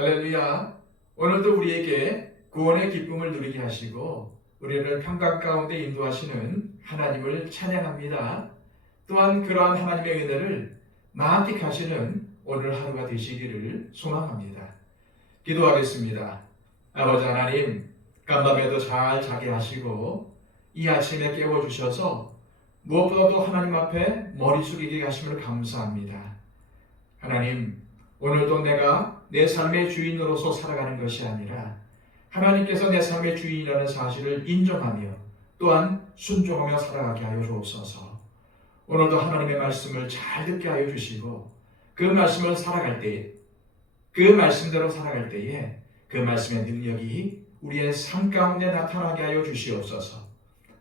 할렐루야. 오늘도 우리에게 구원의 기쁨을 누리게 하시고 우리를 평강 가운데 인도하시는 하나님을 찬양합니다. 또한 그러한 하나님의 은혜를 만끽하시는 오늘 하루가 되시기를 소망합니다. 기도하겠습니다. 아버지 하나님, 간밤에도 잘 자게 하시고 이 아침에 깨워주셔서 무엇보다도 하나님 앞에 머리 숙이게 하심을 감사합니다. 하나님, 오늘도 내가 내 삶의 주인으로서 살아가는 것이 아니라 하나님께서 내 삶의 주인이라는 사실을 인정하며 또한 순종하며 살아가게 하여 주옵소서. 오늘도 하나님의 말씀을 잘 듣게 하여 주시고 그 말씀을 살아갈 때에, 그 말씀대로 살아갈 때에 그 말씀의 능력이 우리의 삶 가운데 나타나게 하여 주시옵소서.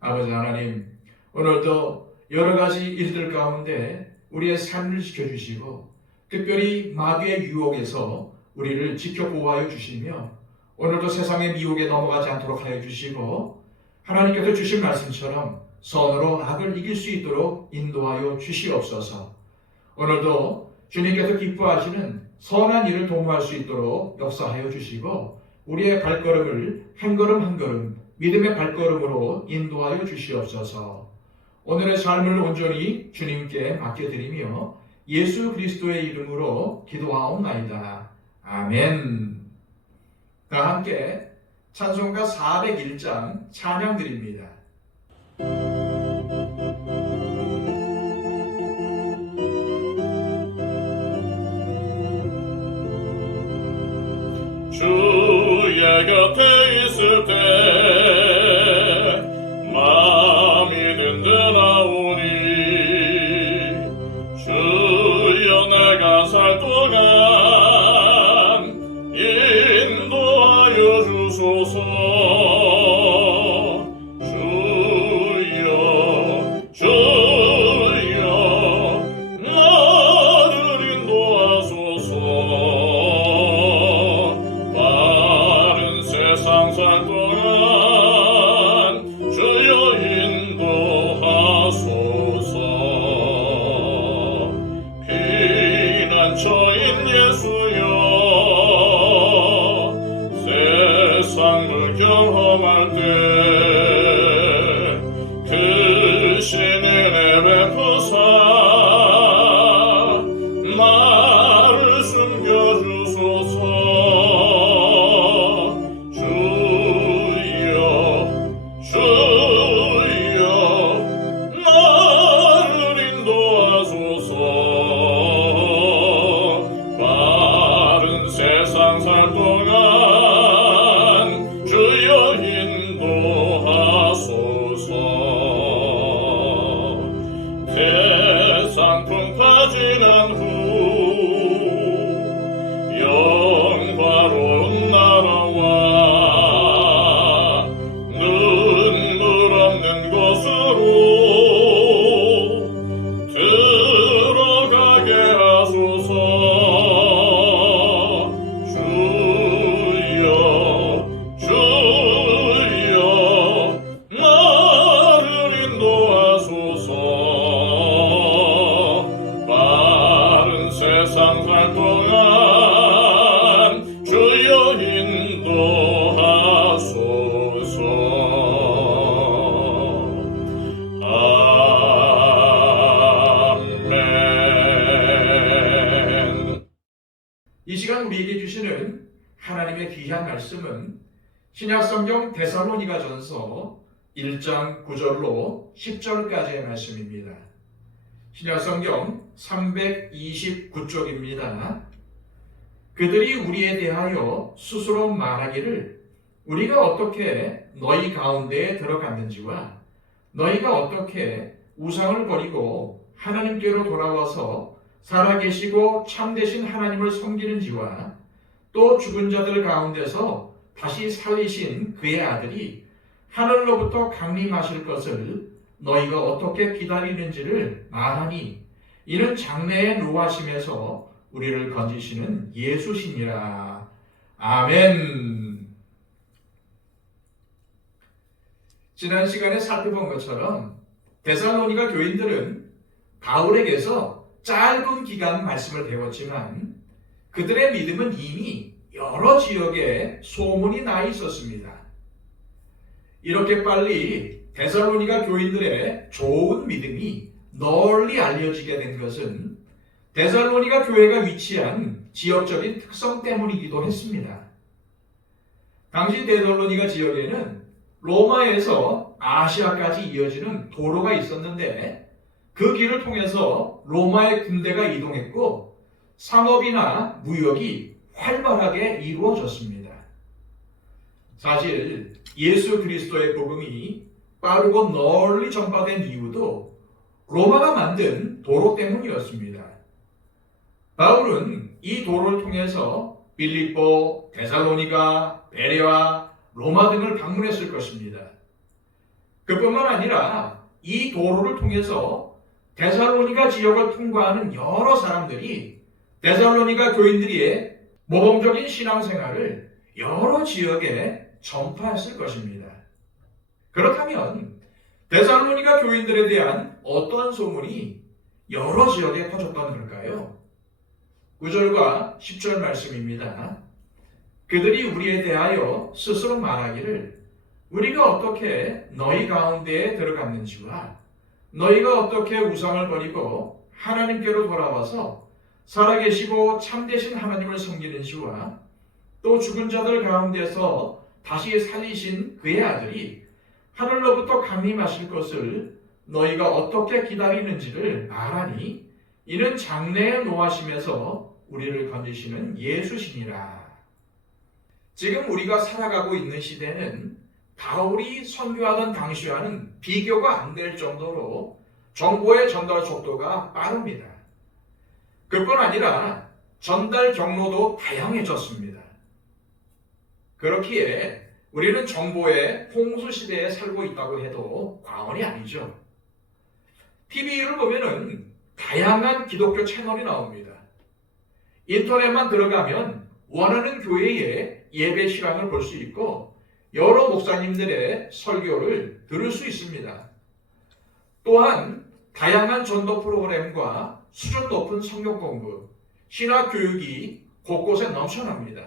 아버지 하나님, 오늘도 여러 가지 일들 가운데 우리의 삶을 지켜주시고 특별히 마귀의 유혹에서 우리를 지켜 보호하여 주시며 오늘도 세상의 미혹에 넘어가지 않도록 하여 주시고 하나님께서 주신 말씀처럼 선으로 악을 이길 수 있도록 인도하여 주시옵소서. 오늘도 주님께서 기뻐하시는 선한 일을 도모할 수 있도록 역사하여 주시고 우리의 발걸음을 한 걸음 한 걸음 믿음의 발걸음으로 인도하여 주시옵소서. 오늘의 삶을 온전히 주님께 맡겨드리며 예수 그리스도의 이름으로 기도하옵나이다. 아멘. 다 함께 찬송가 401장 찬양 드립니다. 주의 곁에 있을 때 마음이 든든하오니 주여 내가 살 동안 인도하여 주소서. 주여 나를 인도하소서. 바른 세상 살 동안 주여 인도하소서. 피난처인 예수여 세상을 경험할 때 그 신의 베푸사 나를 숨겨주소서. 주여 나를 인도하소서. 바른 세상 살 동안 주여 인도하소서. 태산풍파 지난 후 영화로운 나라와 눈물 없는 곳으로 들어가게 하소서. 주여 나를 인도하소서. 바른 세상 살 동안 주여 인도하소서. 아멘. 이 시간 우리에게 주시는 하나님의 귀한 말씀은 신약성경 데살로니가전서 1장 9절로 10절까지의 말씀입니다. 신약성경 329쪽입니다. 그들이 우리에 대하여 스스로 말하기를 우리가 어떻게 너희 가운데에 들어갔는지와 너희가 어떻게 우상을 버리고 하나님께로 돌아와서 살아계시고 참되신 하나님을 섬기는지와 또 죽은 자들 가운데서 다시 살리신 그의 아들이 하늘로부터 강림하실 것을 너희가 어떻게 기다리는지를 말하니 이는 장래의 노하심에서 우리를 건지시는 예수시니라. 아멘. 지난 시간에 살펴본 것처럼 데살로니가 교인들은 바울에게서 짧은 기간 말씀을 배웠지만 그들의 믿음은 이미 여러 지역에 소문이 나 있었습니다. 이렇게 빨리 데살로니가 교인들의 좋은 믿음이 널리 알려지게 된 것은 데살로니가 교회가 위치한 지역적인 특성 때문이기도 했습니다. 당시 데살로니가 지역에는 로마에서 아시아까지 이어지는 도로가 있었는데 그 길을 통해서 로마의 군대가 이동했고 상업이나 무역이 활발하게 이루어졌습니다. 사실 예수 그리스도의 복음이 빠르고 널리 전파된 이유도 로마가 만든 도로 때문이었습니다. 바울은 이 도로를 통해서 빌립보, 데살로니가, 베레아, 로마 등을 방문했을 것입니다. 그뿐만 아니라 이 도로를 통해서 데살로니가 지역을 통과하는 여러 사람들이 데살로니가 교인들의 모범적인 신앙생활을 여러 지역에 전파했을 것입니다. 그렇다면 데살로니가 교인들에 대한 어떤 소문이 여러 지역에 퍼졌던 걸까요? 9절과 10절 말씀입니다. 그들이 우리에 대하여 스스로 말하기를 우리가 어떻게 너희 가운데에 들어갔는지와 너희가 어떻게 우상을 버리고 하나님께로 돌아와서 살아계시고 참되신 하나님을 섬기는지와 또 죽은 자들 가운데서 다시 살리신 그의 아들이 하늘로부터 강림하실 것을 너희가 어떻게 기다리는지를 말하니 이는 장래에 노하심에서 우리를 건지시는 예수시니라. 지금 우리가 살아가고 있는 시대는 바울이 선교하던 당시와는 비교가 안 될 정도로 정보의 전달 속도가 빠릅니다. 그뿐 아니라 전달 경로도 다양해졌습니다. 그렇기에 우리는 정보의 홍수 시대에 살고 있다고 해도 과언이 아니죠. TV를 보면은 다양한 기독교 채널이 나옵니다. 인터넷만 들어가면 원하는 교회의 예배 시간을 볼 수 있고 여러 목사님들의 설교를 들을 수 있습니다. 또한 다양한 전도 프로그램과 수준 높은 성경 공부, 신학 교육이 곳곳에 넘쳐납니다.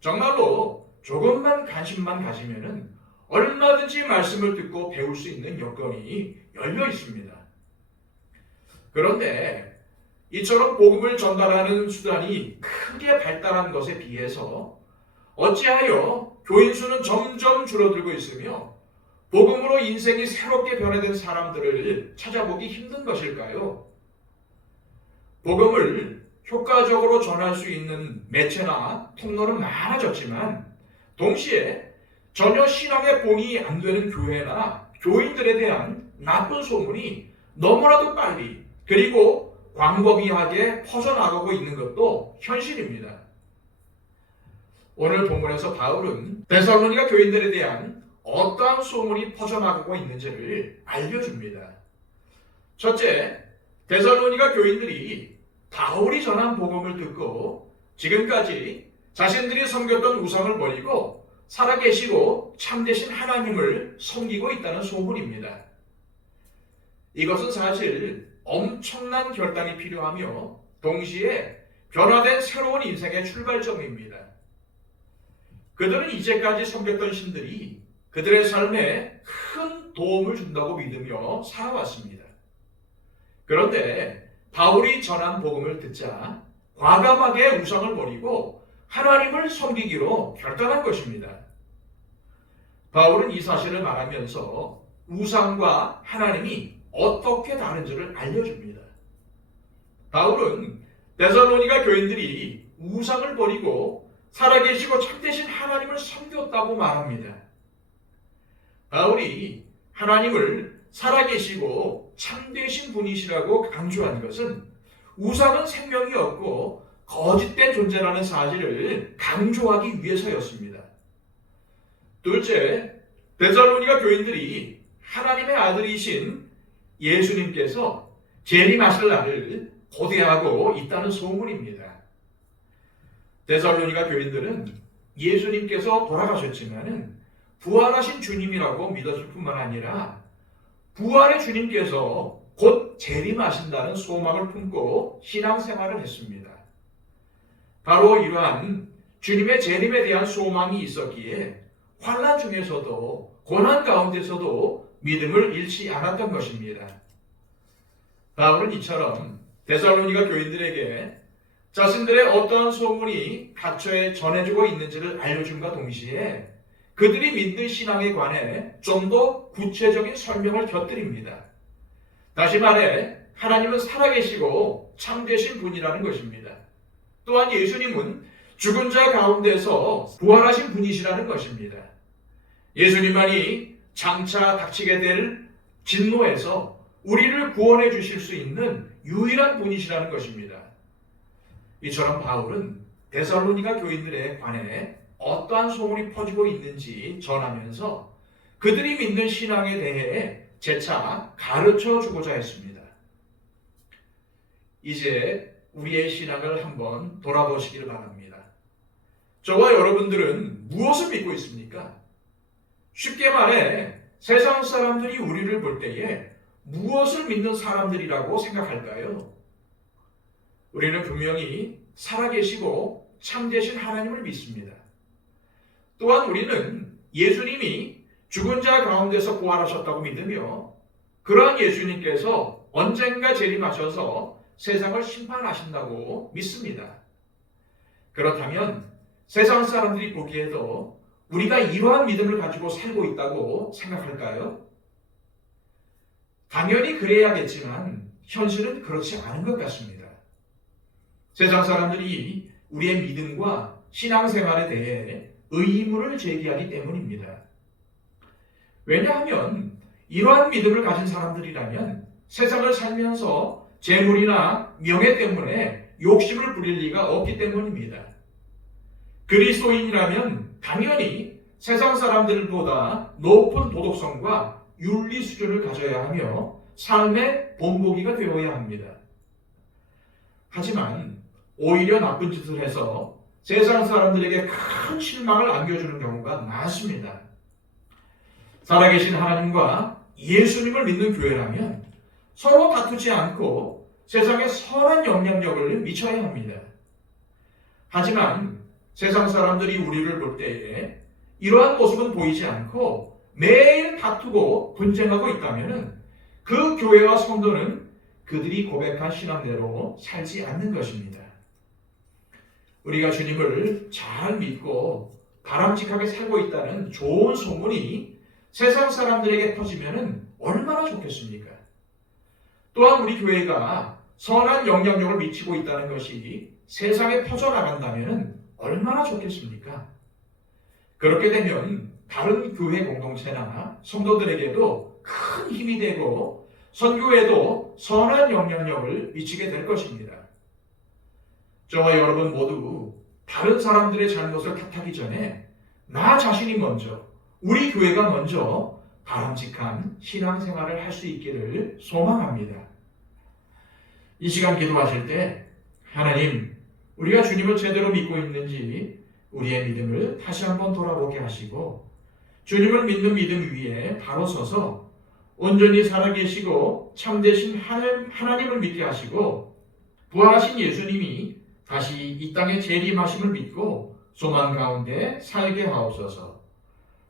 정말로 조금만 관심만 가지면은 얼마든지 말씀을 듣고 배울 수 있는 여건이 열려 있습니다. 그런데 이처럼 복음을 전달하는 수단이 크게 발달한 것에 비해서 어찌하여 교인 수는 점점 줄어들고 있으며 복음으로 인생이 새롭게 변화된 사람들을 찾아보기 힘든 것일까요? 복음을 효과적으로 전할 수 있는 매체나 통로는 많아졌지만 동시에 전혀 신앙에 봉이 안 되는 교회나 교인들에 대한 나쁜 소문이 너무나도 빨리 그리고 광범위하게 퍼져나가고 있는 것도 현실입니다. 오늘 본문에서 바울은 데살로니가 교인들에 대한 어떠한 소문이 퍼져나가고 있는지를 알려줍니다. 첫째, 데살로니가 교인들이 바울이 전한 복음을 듣고 지금까지 자신들이 섬겼던 우상을 버리고 살아계시고 참되신 하나님을 섬기고 있다는 소문입니다. 이것은 사실 엄청난 결단이 필요하며 동시에 변화된 새로운 인생의 출발점입니다. 그들은 이제까지 섬겼던 신들이 그들의 삶에 큰 도움을 준다고 믿으며 살아왔습니다. 그런데 바울이 전한 복음을 듣자 과감하게 우상을 버리고 하나님을 섬기기로 결단한 것입니다. 바울은 이 사실을 말하면서 우상과 하나님이 어떻게 다른지를 알려줍니다. 바울은 데살로니가 교인들이 우상을 버리고 살아계시고 참되신 하나님을 섬겼다고 말합니다. 바울이 하나님을 살아계시고 참되신 분이시라고 강조한 것은 우상은 생명이 없고 거짓된 존재라는 사실을 강조하기 위해서였습니다. 둘째, 데살로니가 교인들이 하나님의 아들이신 예수님께서 재림하실 날을 고대하고 있다는 소문입니다. 데살로니가 교인들은 예수님께서 돌아가셨지만은 부활하신 주님이라고 믿었을 뿐만 아니라 부활의 주님께서 곧 재림하신다는 소망을 품고 신앙생활을 했습니다. 바로 이러한 주님의 재림에 대한 소망이 있었기에 환난 중에서도 고난 가운데서도 믿음을 잃지 않았던 것입니다. 바울은 이처럼 데살로니가 교인들에게 자신들의 어떠한 소문이 각처에 전해지고 있는지를 알려줌과 동시에 그들이 믿는 신앙에 관해 좀 더 구체적인 설명을 곁들입니다. 다시 말해 하나님은 살아계시고 참되신 분이라는 것입니다. 또한 예수님은 죽은 자 가운데서 부활하신 분이시라는 것입니다. 예수님만이 장차 닥치게 될 진노에서 우리를 구원해 주실 수 있는 유일한 분이시라는 것입니다. 이처럼 바울은 데살로니가 교인들에 관해 어떠한 소문이 퍼지고 있는지 전하면서 그들이 믿는 신앙에 대해 재차 가르쳐 주고자 했습니다. 이제 우리의 신앙을 한번 돌아보시길 바랍니다. 저와 여러분들은 무엇을 믿고 있습니까? 쉽게 말해 세상 사람들이 우리를 볼 때에 무엇을 믿는 사람들이라고 생각할까요? 우리는 분명히 살아계시고 참되신 하나님을 믿습니다. 또한 우리는 예수님이 죽은 자 가운데서 부활하셨다고 믿으며 그러한 예수님께서 언젠가 재림하셔서 세상을 심판하신다고 믿습니다. 그렇다면 세상 사람들이 보기에도 우리가 이러한 믿음을 가지고 살고 있다고 생각할까요? 당연히 그래야겠지만 현실은 그렇지 않은 것 같습니다. 세상 사람들이 우리의 믿음과 신앙생활에 대해 의문을 제기하기 때문입니다. 왜냐하면 이러한 믿음을 가진 사람들이라면 세상을 살면서 재물이나 명예 때문에 욕심을 부릴 리가 없기 때문입니다. 그리스도인이라면 당연히 세상 사람들보다 높은 도덕성과 윤리 수준을 가져야 하며 삶의 본보기가 되어야 합니다. 하지만 오히려 나쁜 짓을 해서 세상 사람들에게 큰 실망을 안겨주는 경우가 많습니다. 살아계신 하나님과 예수님을 믿는 교회라면 서로 다투지 않고 세상에 선한 영향력을 미쳐야 합니다. 하지만 세상 사람들이 우리를 볼 때에 이러한 모습은 보이지 않고 매일 다투고 분쟁하고 있다면 그 교회와 성도는 그들이 고백한 신앙대로 살지 않는 것입니다. 우리가 주님을 잘 믿고 바람직하게 살고 있다는 좋은 소문이 세상 사람들에게 퍼지면 얼마나 좋겠습니까? 또한 우리 교회가 선한 영향력을 미치고 있다는 것이 세상에 퍼져나간다면 얼마나 좋겠습니까? 그렇게 되면 다른 교회 공동체나 성도들에게도 큰 힘이 되고 선교에도 선한 영향력을 미치게 될 것입니다. 저와 여러분 모두 다른 사람들의 잘못을 탓하기 전에 나 자신이 먼저, 우리 교회가 먼저 바람직한 신앙생활을 할 수 있기를 소망합니다. 이 시간 기도하실 때 하나님, 우리가 주님을 제대로 믿고 있는지 우리의 믿음을 다시 한번 돌아보게 하시고 주님을 믿는 믿음 위에 바로 서서 온전히 살아계시고 참되신 하나님을 믿게 하시고 부활하신 예수님이 다시 이 땅에 재림하심을 믿고 소망 가운데 살게 하옵소서.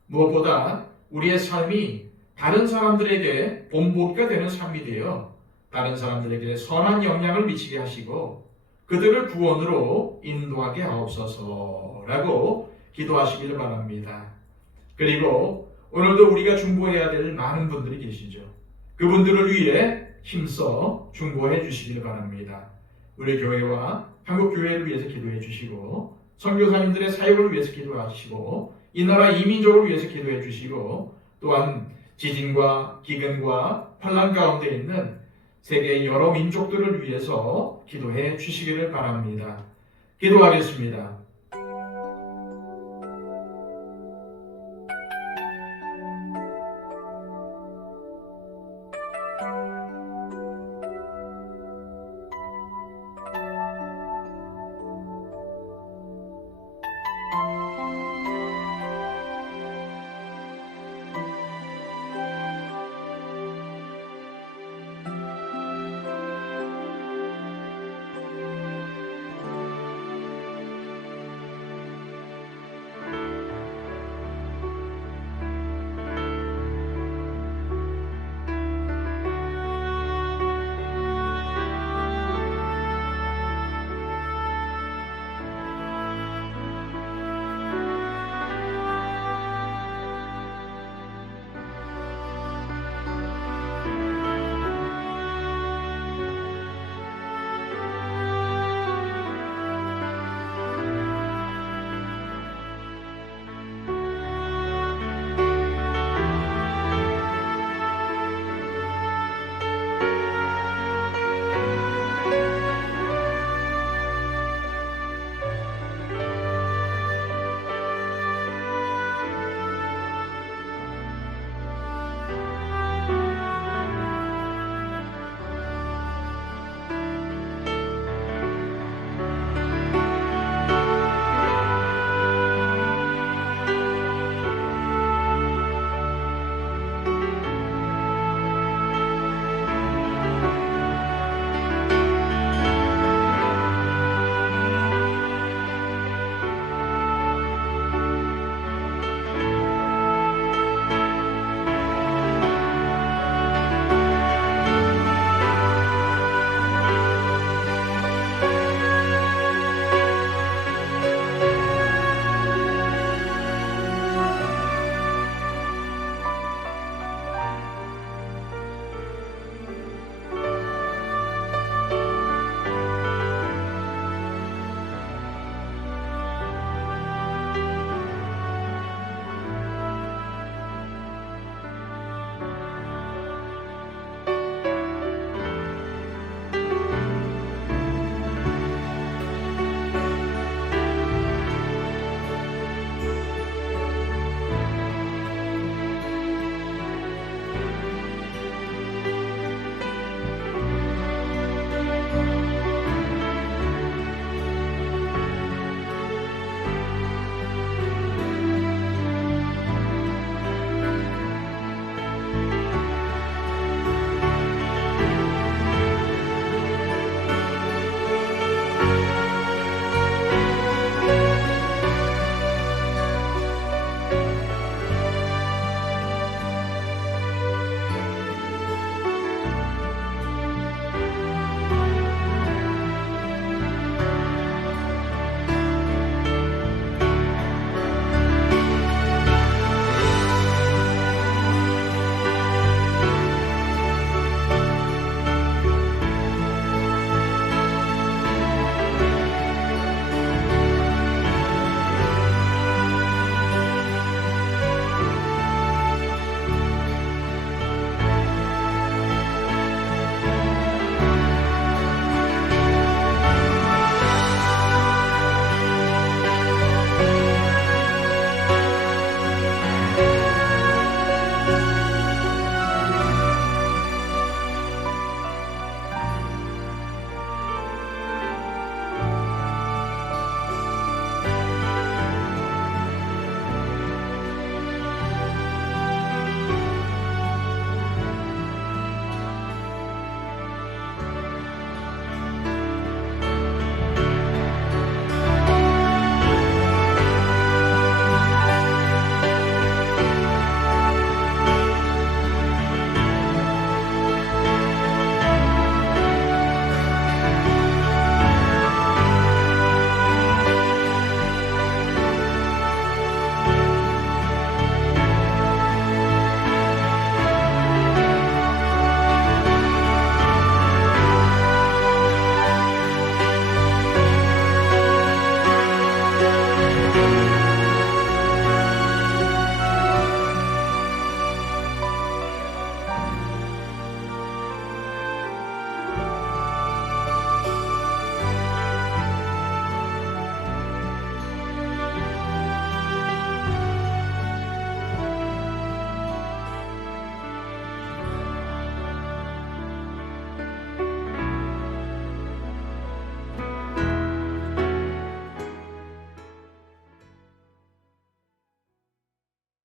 무엇보다 우리의 삶이 다른 사람들에게 본보기가 되는 삶이 되어 다른 사람들에게 선한 영향을 미치게 하시고 그들을 구원으로 인도하게 하옵소서라고 기도하시기를 바랍니다. 그리고 오늘도 우리가 중보해야 될 많은 분들이 계시죠. 그분들을 위해 힘써 중보해 주시기를 바랍니다. 우리 교회와 한국 교회를 위해서 기도해 주시고 선교사님들의 사역을 위해서 기도하시고 이 나라 이민족을 위해서 기도해 주시고 또한 지진과 기근과 환난 가운데 있는 세계 여러 민족들을 위해서 기도해 주시기를 바랍니다. 기도하겠습니다.